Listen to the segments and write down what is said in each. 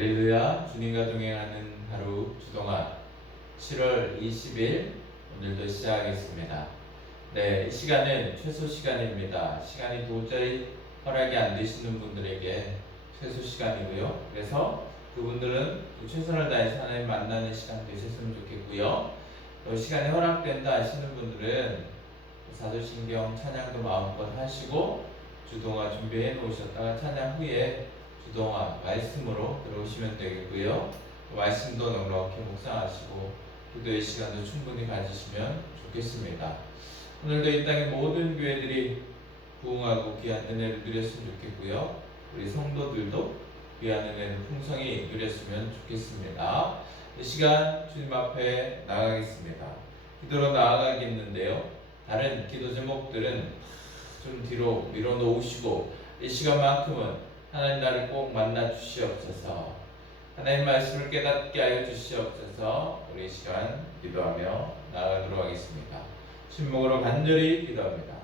할렐루야. 주님과 동행하는 하루 주동안 7월 20일 오늘도 시작하겠습니다. 네, 이 시간은 최소 시간입니다. 시간이 도저히 허락이 안 되시는 분들에게 최소 시간이고요. 그래서 그분들은 최선을 다해서 하나님 만나는 시간 되셨으면 좋겠고요. 또 시간이 허락된다 하시는 분들은 사도신경 찬양도 마음껏 하시고 주동화 준비해 놓으셨다가 찬양 후에 주동화 말씀으로 들어오시면 되겠고요. 말씀도 넉넉히 묵상하시고 기도의 시간도 충분히 가지시면 좋겠습니다. 오늘도 이 땅의 모든 교회들이 부흥하고 귀한 은혜를 누렸으면 좋겠고요. 우리 성도들도 귀한 은혜를 풍성히 누렸으면 좋겠습니다. 이 시간 주님 앞에 나가겠습니다. 기도로 나아가겠는데요. 다른 기도 제목들은 좀 뒤로 밀어놓으시고 이 시간만큼은 하나님 나를 꼭 만나 주시옵소서. 하나님 말씀을 깨닫게 하여 주시옵소서. 우리 이 시간 기도하며 나아가도록 하겠습니다. 침묵으로 간절히 기도합니다.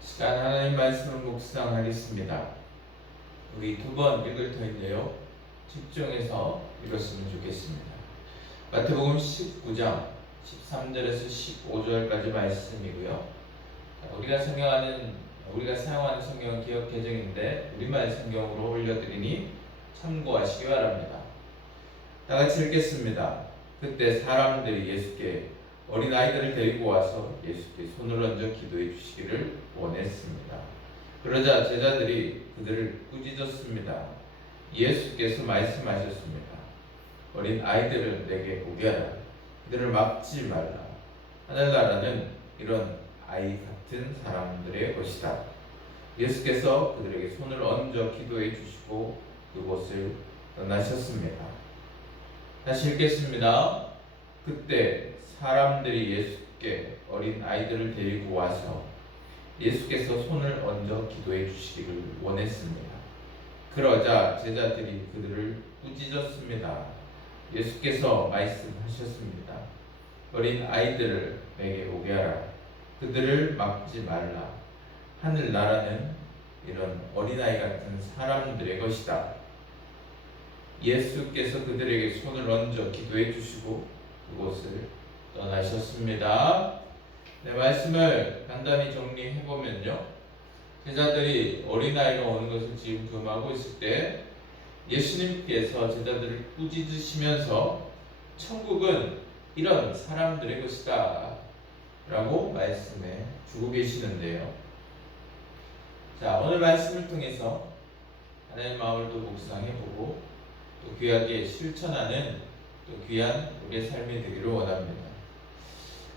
시간 하나님 말씀을 묵상하겠습니다. 우리 두 번 읽을 터인데요. 집중해서 읽었으면 좋겠습니다. 마태복음 19장 13절에서 15절까지 말씀이고요. 우리가 사용하는 성경은 기억 개정인데 우리말 성경으로 올려드리니 참고하시기 바랍니다. 다 같이 읽겠습니다. 그때 사람들이 예수께 어린 아이들을 데리고 와서 예수께 손을 얹어 기도해 주시기를 원했습니다. 그러자 제자들이 그들을 꾸짖었습니다. 예수께서 말씀하셨습니다. 어린 아이들을 내게 오게 하라. 그들을 막지 말라. 하늘나라는 이런 아이 같은 사람들의 것이다. 예수께서 그들에게 손을 얹어 기도해 주시고 그곳을 떠나셨습니다. 다시 읽겠습니다. 그때 사람들이 예수께 어린 아이들을 데리고 와서 예수께서 손을 얹어 기도해 주시기를 원했습니다. 그러자 제자들이 그들을 꾸짖었습니다. 예수께서 말씀하셨습니다. 어린 아이들을 내게 오게 하라. 그들을 막지 말라. 하늘나라는 이런 어린아이 같은 사람들의 것이다. 예수께서 그들에게 손을 얹어 기도해 주시고 그곳을 떠나셨습니다. 네, 말씀을 간단히 정리해 보면요. 제자들이 어린아이가 오는 것을 지금 금하고 있을 때 예수님께서 제자들을 꾸짖으시면서 천국은 이런 사람들의 것이다 라고 말씀해 주고 계시는데요. 자, 오늘 말씀을 통해서 하나님의 마음을 또 묵상해보고 또 귀하게 실천하는 또 귀한 우리의 삶이 되기를 원합니다.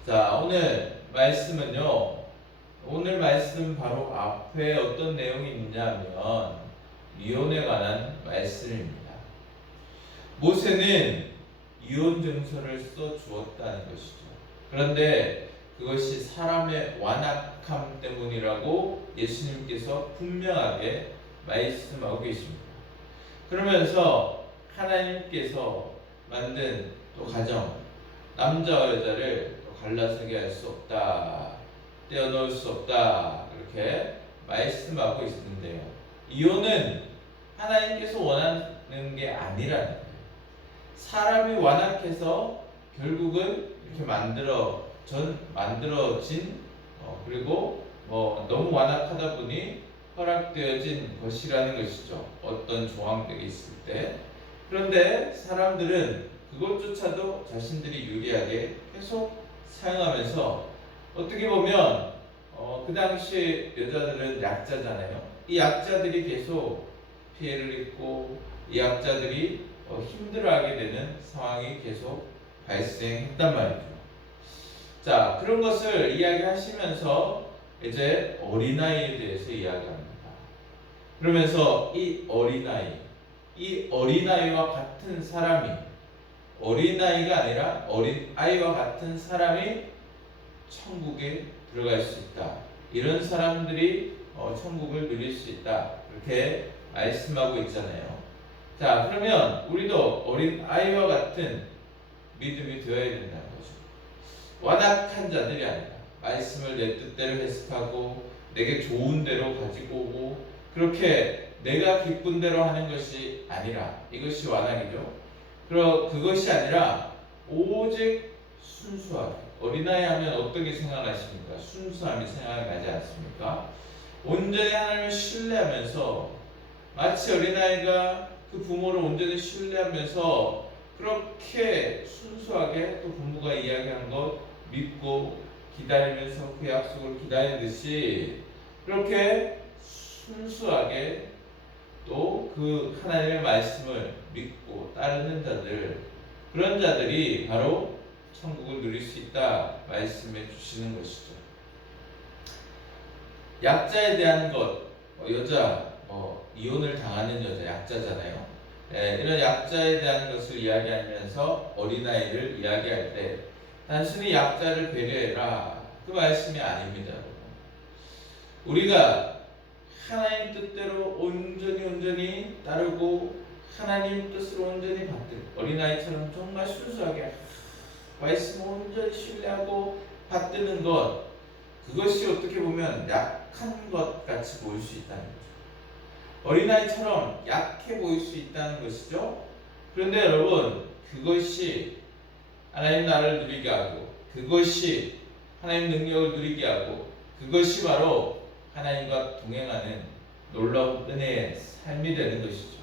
자, 오늘 말씀은요. 오늘 말씀 바로 앞에 어떤 내용이 있냐면 이혼에 관한 말씀입니다. 모세는 이혼 증서를 써 주었다는 것이죠. 그런데 그것이 사람의 완악함 때문이라고 예수님께서 분명하게 말씀하고 계십니다. 그러면서 하나님께서 만든 또 가정, 남자와 여자를 또 갈라서게 할 수 없다, 떼어놓을 수 없다 이렇게 말씀하고 있는데요. 이혼은 하나님께서 원하는 게 아니라는 거예요. 사람이 완악해서 결국은 이렇게 만들어진 그리고 너무 완악하다 보니 허락되어진 것이라는 것이죠. 어떤 조항들이 있을 때. 그런데 사람들은 그것조차도 자신들이 유리하게 계속 사용하면서 어떻게 보면 그 당시 여자들은 약자잖아요. 이 약자들이 계속 피해를 입고 이 약자들이 힘들어하게 되는 상황이 계속 발생했단 말이죠. 자, 그런 것을 이야기하시면서 이제 어린아이에 대해서 이야기합니다. 그러면서 이 어린아이와 같은 사람이 어린아이가 아니라 어린아이와 같은 사람이 천국에 들어갈 수 있다. 이런 사람들이 천국을 누릴 수 있다. 그렇게 말씀하고 있잖아요. 자, 그러면 우리도 어린아이와 같은 믿음이 되어야 된다는 거죠. 완악한 자들이 아니라 말씀을 내 뜻대로 해석하고 내게 좋은 대로 가지고 오고 그렇게 내가 기쁜 대로 하는 것이 아니라 이것이 완악이죠. 그것이 아니라 오직 순수하게 어린아이 하면 어떻게 생각하십니까? 순수함이 생각나지 않습니까? 온전히 하나님을 신뢰하면서 마치 어린아이가 그 부모를 온전히 신뢰하면서 그렇게 순수하게 또 부모가 이야기한 것 믿고 기다리면서 그 약속을 기다리듯이 그렇게 순수하게 또 그 하나님의 말씀을 믿고 따르는 자들 그런 자들이 바로 천국을 누릴 수 있다 말씀해 주시는 것이죠. 약자에 대한 것 여자 이혼을 당하는 여자 약자잖아요. 이런 약자에 대한 것을 이야기하면서 어린아이를 이야기할 때 단순히 약자를 배려해라 그 말씀이 아닙니다. 우리가 하나님 뜻대로 온전히 따르고 하나님 뜻을 온전히 받들 어린아이처럼 정말 순수하게 말씀을 온전히 신뢰하고 받드는 것 그것이 어떻게 보면 약한 것 같이 보일 수 있다는 거죠. 어린아이처럼 약해 보일 수 있다는 것이죠. 그런데 여러분 그것이 하나님 나라를 누리게 하고 그것이 하나님 능력을 누리게 하고 그것이 바로 하나님과 동행하는 놀라운 은혜의 삶이 되는 것이죠.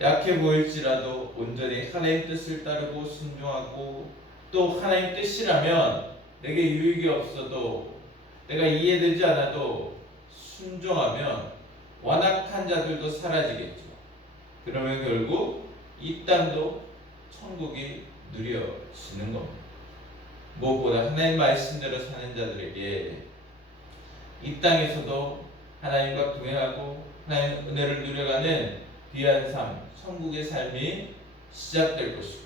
약해 보일지라도 온전히 하나님 뜻을 따르고 순종하고 또 하나님 뜻이라면 내게 유익이 없어도 내가 이해되지 않아도 순종하면 완악한 자들도 사라지겠죠. 그러면 결국 이 땅도 천국이 누려지는 겁니다. 무엇보다 하나님 말씀대로 사는 자들에게 이 땅에서도 하나님과 동행하고 하나님 은혜를 누려가는 귀한 삶, 천국의 삶이 시작될 것이고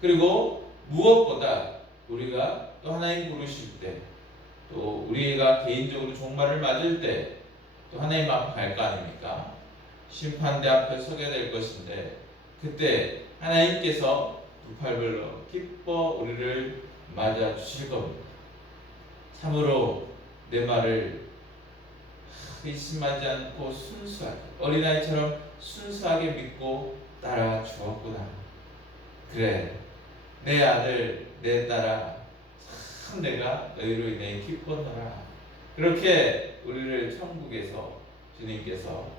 그리고 무엇보다 우리가 또 하나님 부르실 때 또 우리가 개인적으로 종말을 맞을 때 또 하나님 앞에 갈 거 아닙니까? 심판대 앞에 서게 될 것인데 그때 하나님께서 두 팔벌로 기뻐 우리를 맞아 주실 겁니다. 참으로 내 말을 의심하지 않고 순수하게 어린아이처럼 순수하게 믿고 따라 주었구나. 그래 내 아들 내 딸아 참 내가 너희로 인해 기뻐하노라. 그렇게 우리를 천국에서 주님께서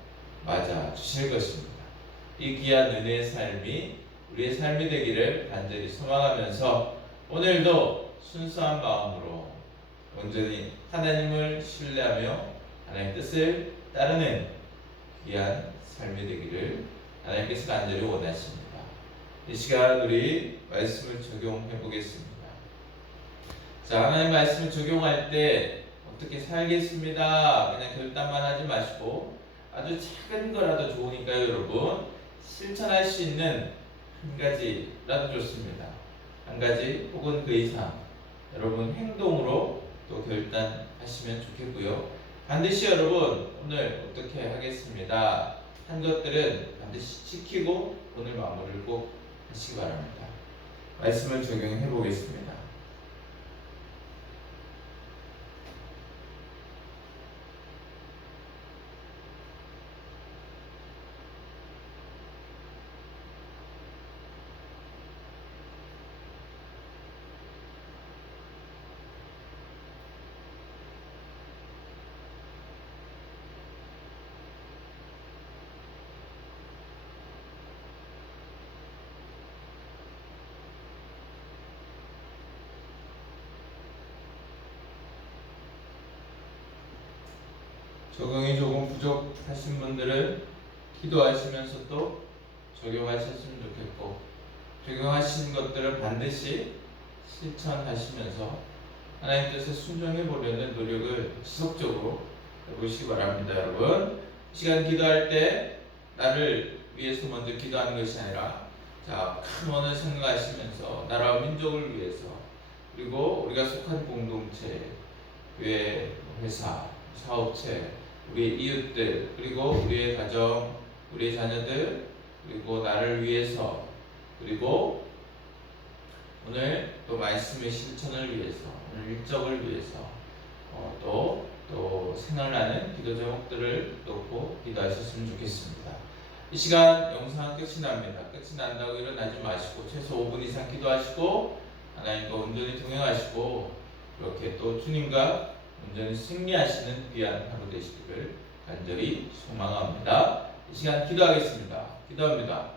맞아 주실 것입니다. 이 귀한 은혜의 삶이 우리의 삶이 되기를 간절히 소망하면서 오늘도 순수한 마음으로 온전히 하나님을 신뢰하며 하나님의 뜻을 따르는 귀한 삶이 되기를 하나님께서 간절히 원하십니다. 이 시간 우리 말씀을 적용해 보겠습니다. 자, 하나님 말씀을 적용할 때 어떻게 살겠습니다. 그냥 결단만 하지 마시고 아주 작은 거라도 좋으니까요, 여러분. 실천할 수 있는 한 가지라도 좋습니다. 한 가지 혹은 그 이상 여러분 행동으로 또 결단하시면 좋겠고요. 반드시 여러분 오늘 어떻게 하겠습니다. 한 것들은 반드시 지키고 오늘 마무리를 꼭 하시기 바랍니다. 말씀을 적용해 보겠습니다. 적용이 조금 부족하신 분들은 기도하시면서 또 적용하셨으면 좋겠고, 적용하신 것들을 반드시 실천하시면서 하나님 뜻에 순종해 보려는 노력을 지속적으로 해보시기 바랍니다. 여러분, 이 시간 기도할 때 나를 위해서 먼저 기도하는 것이 아니라 큰 원을 생각하시면서 나라와 민족을 위해서, 그리고 우리가 속한 공동체, 교회, 회사, 사업체, 우리의 이웃들, 그리고 우리의 가정, 우리의 자녀들, 그리고 나를 위해서, 그리고 오늘 또 말씀의 실천을 위해서, 오늘 일적을 위해서 또 생각나는 기도 제목들을 놓고 기도하셨으면 좋겠습니다. 이 시간 영상 끝이 납니다. 끝이 난다고 일어나지 마시고 최소 5분 이상 기도하시고 하나님과 온전히 동행하시고 그렇게 또 주님과 온전히 승리하시는 귀한 하루 되시기를 간절히 소망합니다. 이 시간 기도하겠습니다. 기도합니다.